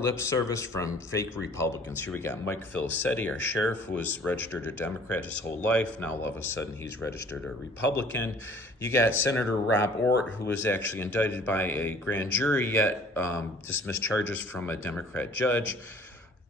lip service from fake Republicans. Here we got Mike Filicetti, our sheriff, who was registered a Democrat his whole life. Now all of a sudden he's registered a Republican. You got Senator Rob Ortt, who was actually indicted by a grand jury, yet dismissed charges from a Democrat judge.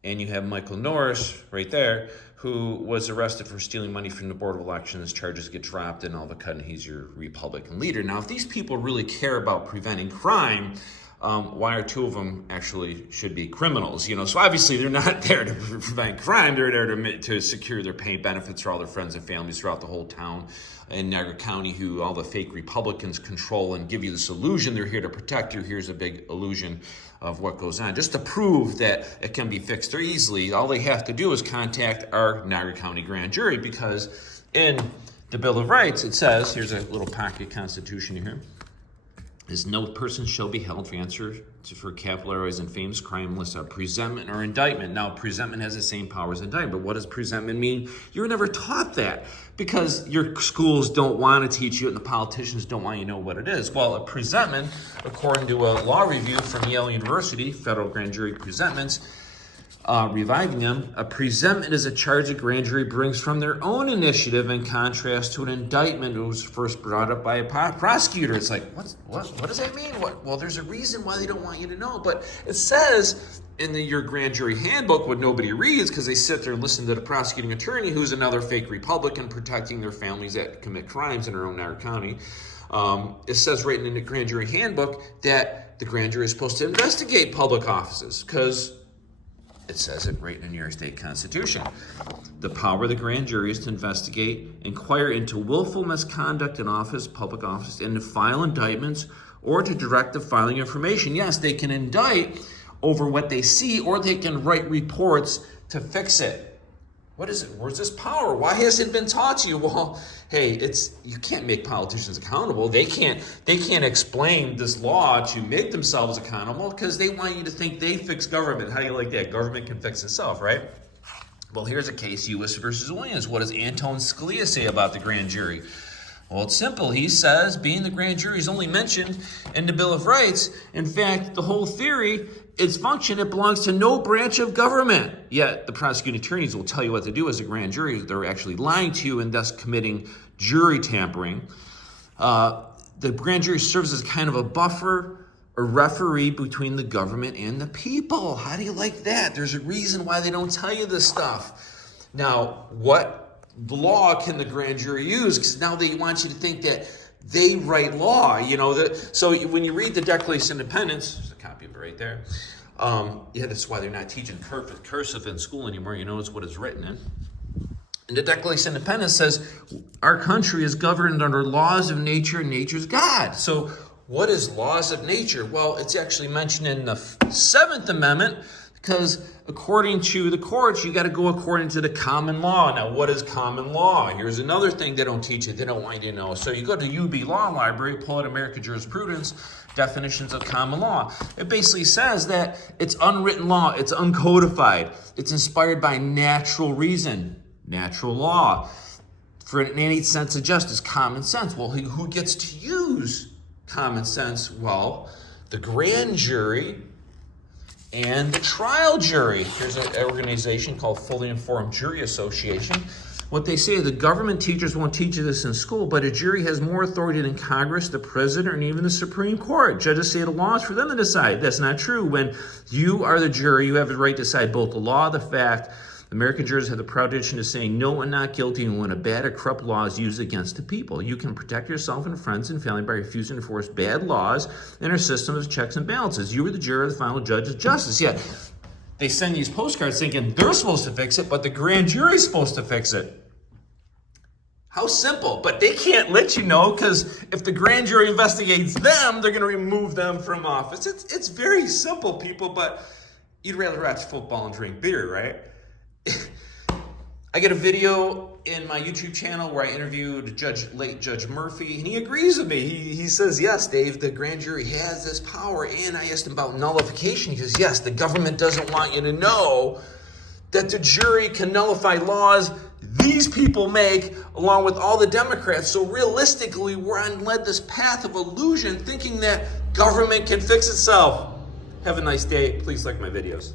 And you have Michael Norris right there, who was arrested for stealing money from the Board of Elections. Charges get dropped, and all of a sudden he's your Republican leader. Now, if these people really care about preventing crime, why are two of them actually should be criminals? So obviously they're not there to prevent crime. They're there to secure their pay benefits for all their friends and families throughout the whole town in Niagara County, who all the fake Republicans control and give you this illusion they're here to protect you. Here's a big illusion of what goes on. Just to prove that it can be fixed very easily, all they have to do is contact our Niagara County grand jury, because in the Bill of Rights, it says, here's a little pocket constitution here, is no person shall be held for answer for capital errors and famous crime unless a presentment or indictment. Now, presentment has the same power as indictment, but what does presentment mean? You were never taught that because your schools don't want to teach you it and the politicians don't want you to know what it is. Well, a presentment, according to a law review from Yale University, federal grand jury presentments, reviving them, a presentment is a charge a grand jury brings from their own initiative, in contrast to an indictment that was first brought up by a prosecutor. It's like, what does that mean? Well, there's a reason why they don't want you to know, but it says in your grand jury handbook, what nobody reads because they sit there and listen to the prosecuting attorney, who's another fake Republican protecting their families that commit crimes in our own Niagara County. It says right in the grand jury handbook that the grand jury is supposed to investigate public offices, because it says it right in the New York State Constitution. The power of the grand jury is to investigate, inquire into willful misconduct in office, public office, and to file indictments or to direct the filing of information. Yes, they can indict over what they see, or they can write reports to fix it. What is it? Where's this power? Why hasn't it been taught to you? Well, hey, you can't make politicians accountable. They can't explain this law to make themselves accountable because they want you to think they fix government. How do you like that? Government can fix itself, right? Well, here's a case, U.S. versus Williams. What does Anton Scalia say about the grand jury? Well, it's simple. He says being the grand jury is only mentioned in the Bill of Rights. In fact, the whole theory, its function, it belongs to no branch of government. Yet the prosecuting attorneys will tell you what to do as a grand jury. They're actually lying to you and thus committing jury tampering. The grand jury serves as kind of a buffer, a referee between the government and the people. How do you like that? There's a reason why they don't tell you this stuff. Now, what law can the grand jury use? Because now they want you to think that they write law, So when you read the Declaration of Independence, there's a copy of it right there. That's why they're not teaching cursive in school anymore. You notice what it's written in. And the Declaration of Independence says our country is governed under laws of nature, and nature's God. So what is laws of nature? Well, it's actually mentioned in the 7th Amendment, because according to the courts, you got to go according to the common law. Now, what is common law? Here's another thing they don't teach you. They don't want you to know. So you go to UB Law Library, pull out American Jurisprudence, definitions of common law. It basically says that it's unwritten law. It's uncodified. It's inspired by natural reason, natural law. For any sense of justice, common sense. Well, who gets to use common sense? Well, the grand jury and the trial jury. Here's an organization called Fully Informed Jury Association. What they say, the government teachers won't teach you this in school, but a jury has more authority than Congress, the president, and even the Supreme Court. Judges say the law is for them to decide. That's not true. When you are the jury, you have the right to decide both the law, the fact. American jurors have the proud tradition of saying no and not guilty when a bad or corrupt law is used against the people. You can protect yourself and friends and family by refusing to enforce bad laws in our system of checks and balances. You are the juror, the final judge of justice. Yet they send these postcards thinking they're supposed to fix it, but the grand jury is supposed to fix it. How simple. But they can't let you know, because if the grand jury investigates them, they're going to remove them from office. It's very simple, people, but you'd rather watch football and drink beer, right? I get a video in my YouTube channel where I interviewed late Judge Murphy, and he agrees with me. He says, yes, Dave, the grand jury has this power. And I asked him about nullification. He says, yes, the government doesn't want you to know that the jury can nullify laws these people make along with all the Democrats. So realistically, we're led this path of illusion thinking that government can fix itself. Have a nice day. Please like my videos.